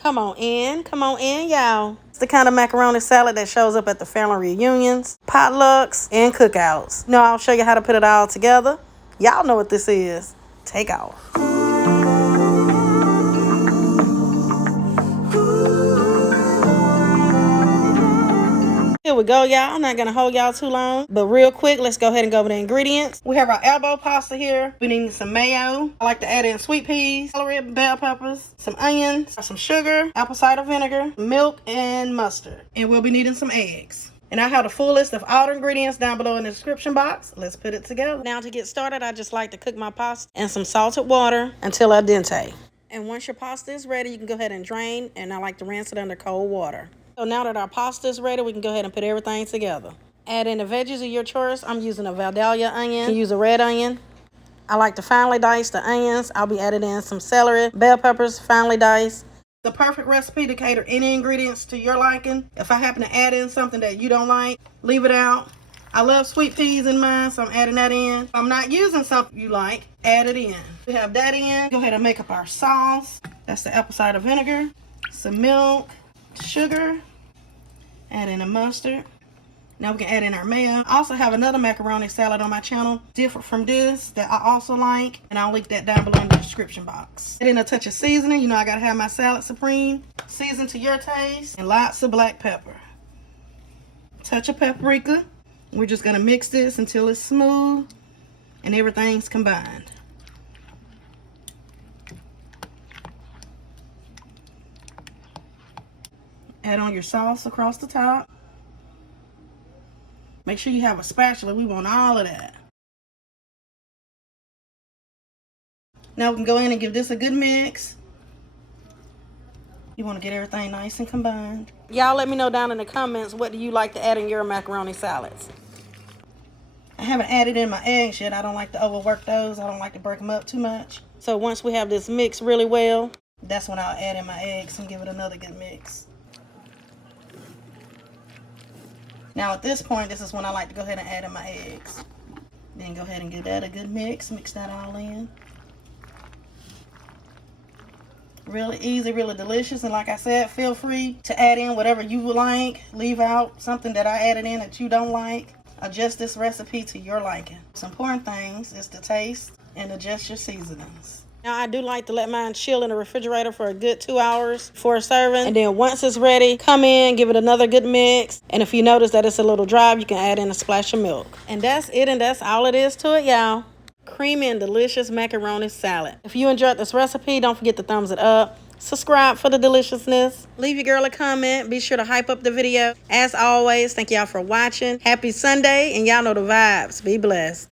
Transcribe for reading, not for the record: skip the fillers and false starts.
Come on in, y'all. It's the kind of macaroni salad that shows up at the family reunions, potlucks, and cookouts. No, I'll show you how to put it all together. Y'all know what this is. Take off. Here we go, y'all. I'm not going to hold y'all too long, but real quick, let's go ahead and go over the ingredients. We have our elbow pasta here. We need some mayo. I like to add in sweet peas, celery, bell peppers, some onions, some sugar, apple cider vinegar, milk, and mustard. And we'll be needing some eggs. And I have the full list of all the ingredients down below in the description box. Let's put it together. Now to get started, I just like to cook my pasta in some salted water until al dente. And once your pasta is ready, you can go ahead and drain, and I like to rinse it under cold water. So now that our pasta is ready, we can go ahead and put everything together. Add in the veggies of your choice. I'm using a Vidalia onion. You can use a red onion. I like to finely dice the onions. I'll be adding in some celery, bell peppers, finely diced. The perfect recipe to cater any ingredients to your liking. If I happen to add in something that you don't like, leave it out. I love sweet peas in mine, so I'm adding that in. If I'm not using something you like, add it in. We have that in. Go ahead and make up our sauce. That's the apple cider vinegar, some milk, sugar, add in a mustard. Now we can add in our mayo. I also have another macaroni salad on my channel, different from this, that I also like, and I'll link that down below in the description box. Add in a touch of seasoning. You know I gotta have my salad supreme. Season to your taste, and lots of black pepper. Touch of paprika. We're just gonna mix this until it's smooth and everything's combined. Add on your sauce across the top. Make sure you have a spatula. We want all of that. Now we can go in and give this a good mix. You want to get everything nice and combined. Y'all let me know down in the comments, what do you like to add in your macaroni salads? I haven't added in my eggs yet. I don't like to overwork those. I don't like to break them up too much. So once we have this mixed really well, that's when I'll add in my eggs and give it another good mix. Now at this point, this is when I like to go ahead and add in my eggs. Then go ahead and give that a good mix. Mix that all in. Really easy, really delicious. And like I said, feel free to add in whatever you would like. Leave out something that I added in that you don't like. Adjust this recipe to your liking. Some important things is to taste and adjust your seasonings. Now I do like to let mine chill in the refrigerator for a good 2 hours before serving. And then once it's ready, come in, give it another good mix. And if you notice that it's a little dry, you can add in a splash of milk. And that's it, and that's all it is to it, y'all. Creamy and delicious macaroni salad. If you enjoyed this recipe, don't forget to thumbs it up. Subscribe for the deliciousness. Leave your girl a comment. Be sure to hype up the video. As always, thank y'all for watching. Happy Sunday, and y'all know the vibes. Be blessed.